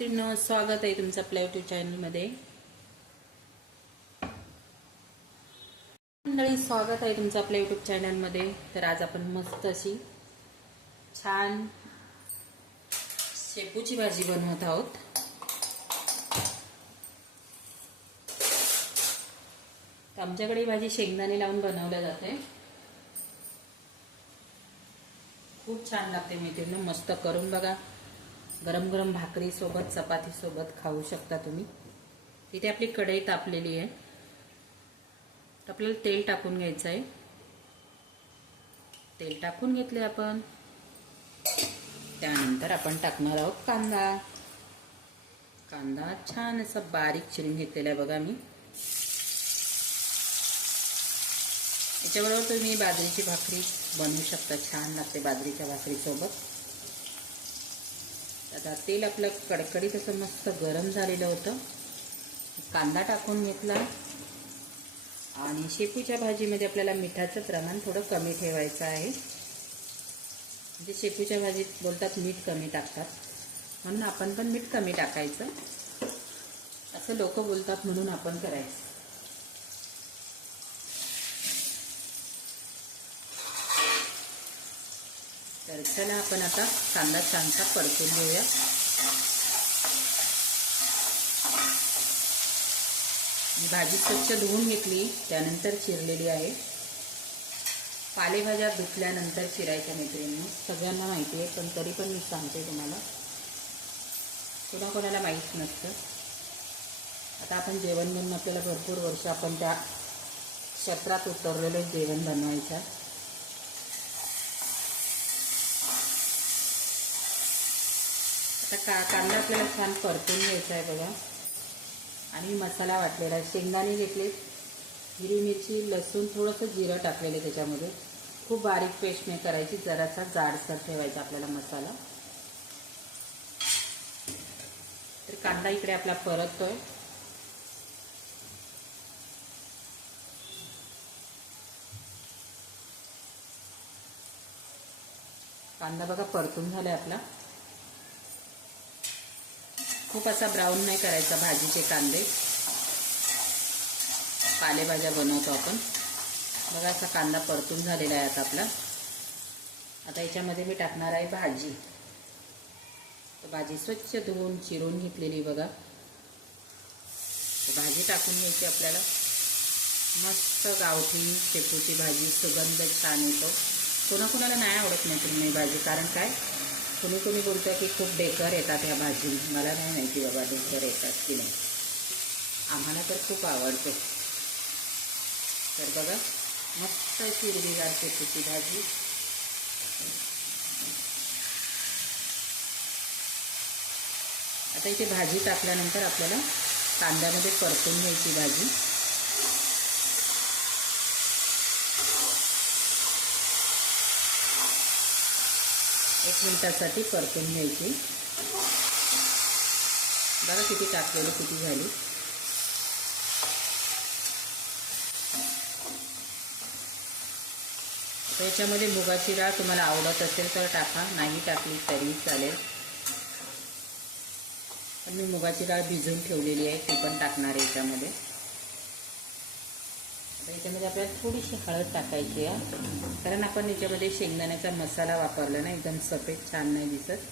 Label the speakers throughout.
Speaker 1: मित्रांनो स्वागत आहे तुमचं आपल्या युट्यूब चॅनलमध्ये मंडळी स्वागत आहे तुमचं आपल्या युट्यूब चॅनलमध्ये तर आज आपण मस्त अशी छान शेपूची भाजी बनवत आहोत. आमच्याकडे भाजी शेंगदाणे लावून बनवल्या जाते. खूप छान लागते मित्रांनो मस्त करून बघा. गरम गरम भाकरीसोबत चपातीसोबत खाऊ शकता तुम्ही. इथे आपली कढई तापलेली आहे. आपल्याला तेल टाकून घ्यायचं आहे. तेल टाकून घेतले आपण. त्यानंतर आपण टाकणार आहोत कांदा. कांदा छान असा बारीक चिरून घेतलेला आहे बघा मी. याच्याबरोबर तुम्ही बाजरीची भाकरी बनवू शकता. छान लागते बाजरीच्या भाकरीसोबत. आता तेल आपलं कडकडीत असं मस्त गरम झालेलं होतं. कांदा टाकून घेतला. आणि शेपूच्या भाजीमध्ये आपल्याला मिठाचं प्रमाण थोडं कमी ठेवायचं आहे. म्हणजे शेपूच्या भाजीत बोलतात मीठ कमी टाकतात. म्हणून आपण पण मीठ कमी टाकायचं. असं लोक बोलतात म्हणून आपण करायचं. तर चला आपण आता कांदा छानसा परतून घेऊया. मी भाजी स्वच्छ धुवून घेतली त्यानंतर चिरलेली आहे. पालेभाज्या धुतल्यानंतर चिरायच्या मैत्रिणी सगळ्यांना माहिती आहे पण तरी पण मी सांगते तुम्हाला. कोणाकोणाला माहीत नसतं. आता आपण जेवण बनवून आपल्याला भरपूर वर्ष आपण त्या क्षेत्रात उतरलेलं जेवण बनवायचं आता का कांदा आपल्याला छान परतून घ्यायचा आहे बघा. आणि मसाला वाटलेला आहे. शेंगदाणे घेतले. हिरवी मिरची लसूण थोडंसं जिरं टाकलेलं त्याच्यामध्ये. खूप बारीक पेस्ट नाही करायची. जरासा जाडसर ठेवायचा आपल्याला मसाला. तर कांदा इकडे आपला परततोय. कांदा बघा परतून झालाय आपला. खूप असा ब्राऊन नाही करायचा भाजीचे कांदे. पालेभाज्या बनवतो आपण. बघा असा कांदा परतून झालेला आहे आता आपला. आता याच्यामध्ये मी टाकणार आहे भाजी. तर भाजी स्वच्छ धुवून चिरून घेतलेली बघा. भाजी टाकून घ्यायची आपल्याला. मस्त गावठी शेपूची भाजी सुगंध छान येतो. कोणाकोणाला नाही आवडत नाही तुम्ही भाजी कारण काय? कुणी कुणी बोलतं की खूप डेकर येतात ह्या भाजी. मला नाही माहिती बाबा डेकर येतात की नाही. आम्हाला तर खूप आवडते. तर बघा मस्त हिरवीगार शेपूची भाजी. आता इथे भाजी टाकल्यानंतर आपल्याला कांद्यामध्ये परतून घ्यायची भाजी. एक मिनटासाठी परतून घ्यायची. बघा किती टाकलेली किती झाली. याच्यामध्ये मुगाची डाळ तुम्हाला आवडत असेल तर टाका नाही टाकली तरी चालेल. पण मी मुगाची डाळ भिजवून ठेवलेली आहे ती पण टाकणार आहे याच्यामध्ये. आता याच्यामध्ये आपल्याला थोडीशी हळद टाकायची आहे. कारण आपण याच्यामध्ये शेंगदाण्याचा मसाला वापरला ना एकदम सफेद छान नाही दिसत.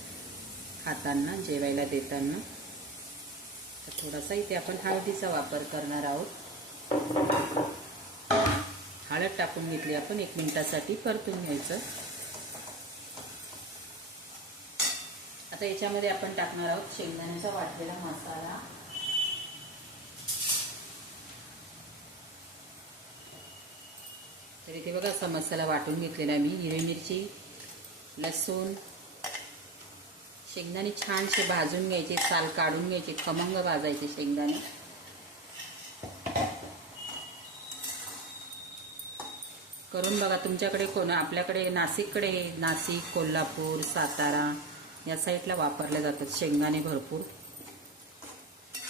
Speaker 1: खाताना जेवायला देताना. तर थोडासा इथे आपण हळदीचा वापर करणार आहोत. हळद टाकून घेतली आपण एक मिनिटासाठी परतून घ्यायचं. आता याच्यामध्ये आपण टाकणार आहोत शेंगदाण्याचा वाटलेला मसाला. इथे बघा असा मसाला वाटून घेतलेला मी. हिरवी मिरची लसूण शेंगदाणे छानसे भाजून घ्यायचे साल काढून घ्यायचे खमंग भाजायचे शेंगदाणे. करून बघा तुमच्याकडे कोण आपल्याकडे नाशिककडे नाशिक कोल्हापूर सातारा या साईडला वापरल्या जातात शेंगदाणे भरपूर.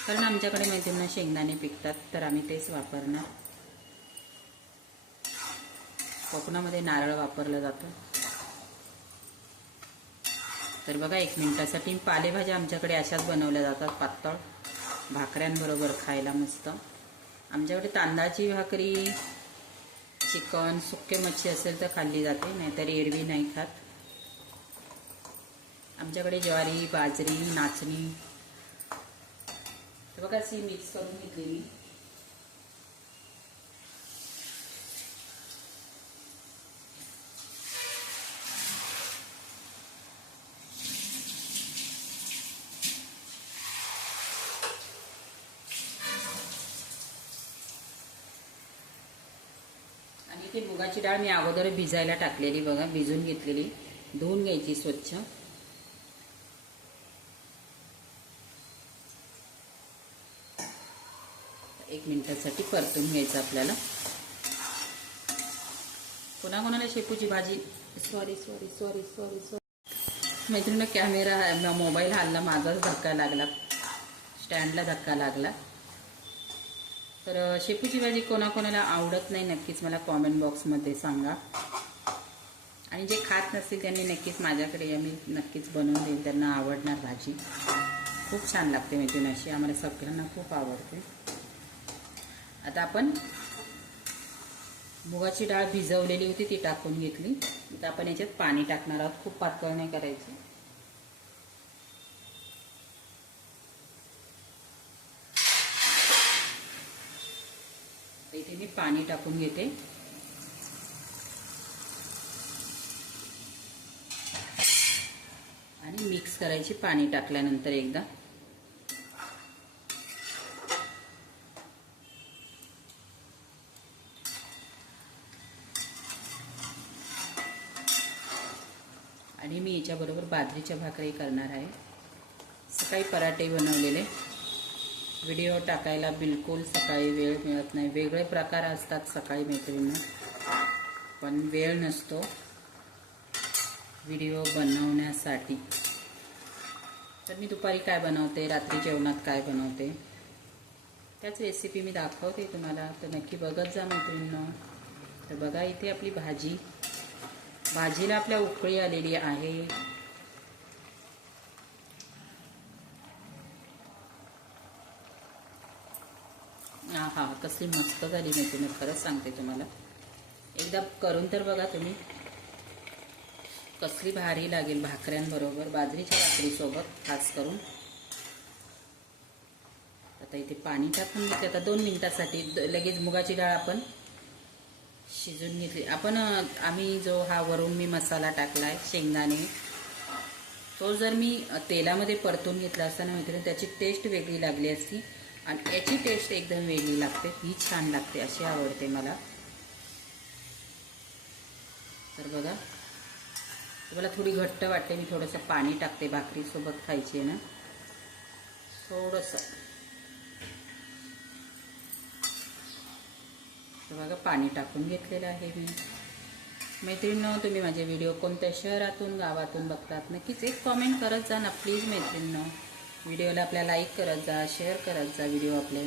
Speaker 1: कारण आमच्याकडे माहिती ना शेंगदाणे पिकतात तर आम्ही तेच वापरणार. कोकणामध्ये नारळ वापरलं जातं. तर बघा एक मिनिटासाठी पालेभाज्या आमच्याकडे अशाच बनवल्या जातात. पातळ भाकऱ्यांबरोबर खायला मस्त. आमच्याकडे तांदळाची भाकरी चिकन सुके मच्छी असेल तर खाल्ली जाते नाहीतर एरवी नाही खात. आमच्याकडे ज्वारी बाजरी नाचणी. तर बघा अशी मिक्स करून घेतली मी ही मुगाची डाळ मी अगोदर भिजायला टाकलेली बघा भिजून घेतलेली. धुवून घ्यायची स्वच्छ. एक मिनिटासाठी परतून घ्यायचं आपल्याला. कोणाकोणाला शेपूची भाजी? Sorry sorry sorry sorry sorry मैत्रिणी कॅमेरा मोबाईल हल्ला मागच धक्का लागला. स्टँडला धक्का लागला. तर शेपूची भाजी कोणाकोणाला आवडत नाही नक्कीच मला कॉमेंट बॉक्समध्ये सांगा. आणि जे खात नसतील त्यांनी नक्कीच माझ्याकडे आम्ही मी नक्कीच बनवून देईल त्यांना आवडणार भाजी. खूप छान लागते मैत्रीण अशी आम्हाला सगळ्यांना खूप आवडते. आता आपण मुगाची डाळ भिजवलेली होती ती टाकून घेतली. आता आपण याच्यात पाणी टाकणार आहोत खूप पातळ नाही करायची. इथे मी पाणी टाकून घेते. आणि मिक्स करायची पाणी टाकल्यानंतर एकदा. आणि मी याच्याबरोबर बाजरीच्या भाकरी करणार आहे. सकाळी पराठे बनवलेले. व्हिडिओ टाकायला बिलकुल सकाळी वेळ मिळत नाही. वेगळे प्रकार असतात सकाळी मैत्रिणींना. पण वेळ नसतो व्हिडिओ बनवण्यासाठी. तर मी दुपारी काय बनवते? रात्री जेवणात काय बनवते? त्याच रेसिपी मी दाखवते तुम्हाला. तर नक्की बघत जा मैत्रिणींनो. तर बघा इथे आपली भाजी. भाजीला आपल्या उकळी आलेली आहे. हा कसली मस्त झाली माहिती मी खरंच सांगते तुम्हाला. एकदा करून तर बघा तुम्ही. कसली भारी लागेल भाकऱ्यांबरोबर बाजरीच्या भाकरीसोबत खास करून. आता इथे पाणी टाकून घेते. आता दोन मिनिटासाठी लगेच मुगाची डाळ आपण शिजून घेतली. आपण आम्ही जो हा वरून मी मसाला टाकलाय शेंगदाणे तो जर मी तेलामध्ये परतून घेतला असताना मैत्रिणी त्याची टेस्ट वेगळी लागली असती. आणि याची टेस्ट एकदम वेगळी लागते. ही छान लागते अशी आवडते मला. तर बघा. तुम्हाला थोडी घट्ट वाटते मी थोडंसं पाणी टाकते भाकरीसोबत खायची आहे ना. थोडंसं. तर बघा पाणी टाकून घेतलेलं आहे मी. मैत्रिणींनो तुम्ही माझे व्हिडिओ कोणत्या शहरातून गावातून बघतात नक्कीच एक कॉमेंट करत जा ना प्लीज मैत्रिणींनो. व्हिडिओला आपल्या लाईक करत जा शेअर करत जा व्हिडिओ आपले.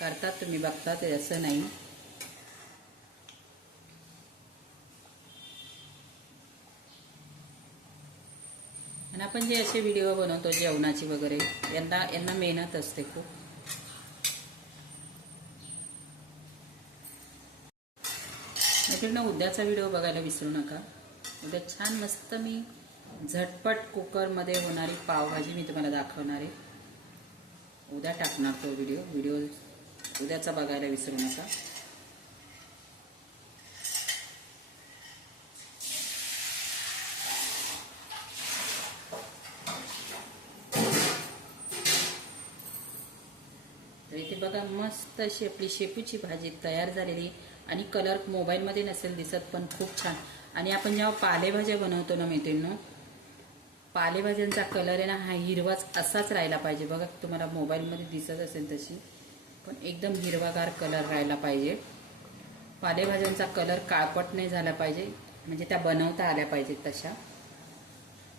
Speaker 1: करतात तुम्ही बघतात असं नाही. आणि आपण जे असे व्हिडिओ बनवतो जेवणाची वगैरे यांना यांना मेहनत असते खूप. मैत्रिणींनो उद्याचा व्हिडिओ बघायला विसरू नका. उद्या छान मस्त मी झटपट कुकरमध्ये होणारी पावभाजी मी तुम्हाला दाखवणार आहे. उद्या टाकणार तो व्हिडिओ व्हिडिओ उद्याचा बघायला विसरू नका. तर इथे बघा मस्त अशी आपली शेपूची भाजी तयार झालेली आणि कलर मोबाईलमध्ये नसेल दिसत पण खूप छान. आणि आपण जेव्हा पालेभाज्या बनवतो ना मैत्रिणी पालेभाज्यांचा कलर आहे ना हा हिरवाच असाच राहिला पाहिजे. बघा तुम्हाला मोबाईलमध्ये दिसत असेल तशी पण एकदम हिरवागार कलर राहिला पाहिजे. पालेभाज्यांचा कलर काळपट नाही झाला पाहिजे म्हणजे त्या बनवता आल्या पाहिजेत तशा.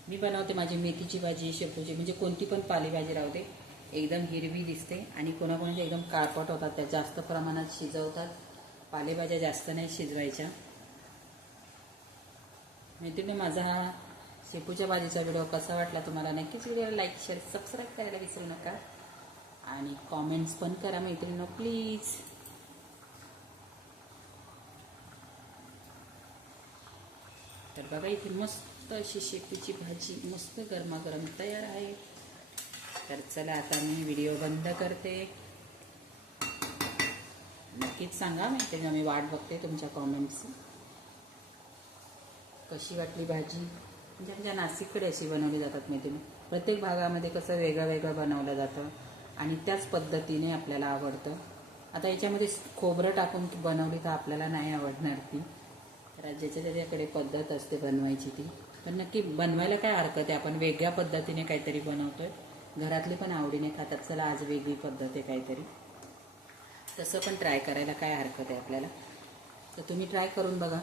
Speaker 1: मी बनवते माझी मेथीची भाजी शेपूची म्हणजे कोणती पण पालेभाजी राहते एकदम हिरवी दिसते आणि कोणाकोणाच्या एकदम काळपट होतात त्या जास्त प्रमाणात शिजवतात. पालेभाज्या जास्त नाही शिजवायच्या. म्हणजे मैत्रिणी माझा हा शेपूच्या भाजीचा व्हिडिओ कसा वाटला तुम्हाला नक्कीच व्हिडिओला लाईक शेअर सबस्क्राईब करायला विसरू नका. आणि कॉमेंट्स पण करा मैत्रिणीनो प्लीज तर बघा इथे मस्त अशी शेपूची भाजी मस्त गरमागरम तयार आहे. तर चला आता मी व्हिडिओ बंद करते. नक्कीच सांगा मैत्रिणी मी वाट बघते तुमच्या कॉमेंट्स कशी वाटली भाजी? म्हणजे आमच्या नाशिककडे अशी बनवली जातात मैत्रिणी. प्रत्येक भागामध्ये कसं वेगळं वेगळं बनवलं जातं आणि त्याच पद्धतीने आपल्याला आवडतं. आता याच्यामध्ये खोबरं टाकून बनवली तर आपल्याला नाही आवडणार ती. राज्याच्या त्याच्याकडे पद्धत असते बनवायची ती. पण नक्की बनवायला काय हरकत आहे? आपण वेगळ्या पद्धतीने काहीतरी बनवतोय. घरातले पण आवडीने खातात. चला आज वेगळी पद्धत आहे काहीतरी. तसं पण ट्राय करायला काय हरकत आहे आपल्याला? तर तुम्ही ट्राय करून बघा.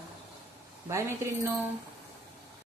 Speaker 1: बाय मैत्रिणींनो.